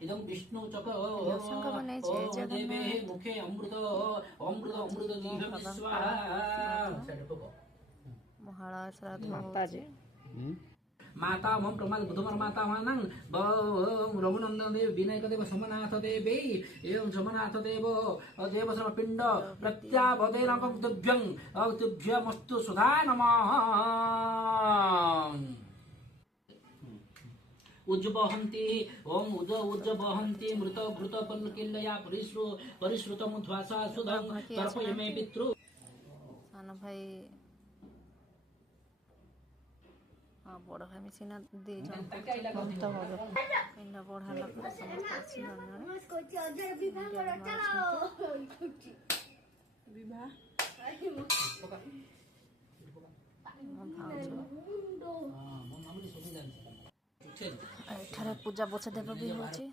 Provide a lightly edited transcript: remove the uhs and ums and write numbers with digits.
इदं विष्णु चक लहसुन का बने जय देवे जगन्नाथ मुखे अमृत अमृत अमृत दीर्घ स्वाहा साइड पे को ମହାଳୟ ଶ୍ରାଦ୍ଧ ମାତାଜୀ माता ओम प्रमाद बुधमर माता मानंग रघुनंदन देव विनायक देव सोमनाथ देव एवं सोमनाथ देव देव सर्वपिंड प्रत्यावदेन तुभ्यं तुभ्यमस्तु सुधा नमः उज्जवहन्ति ओम उज्जवहन्ति मृत भृत पल्लकिल्लया परिश्रुतमुध्वासा सुधं तर्पयमे पितृ ସାନ ଭାଇ हाँ बड़ भाई मिसिना दी जन बहुत भावे पिंड बढ़ाला पर समस्त अच्छी जन एठारे पूजा बछ देव भी होची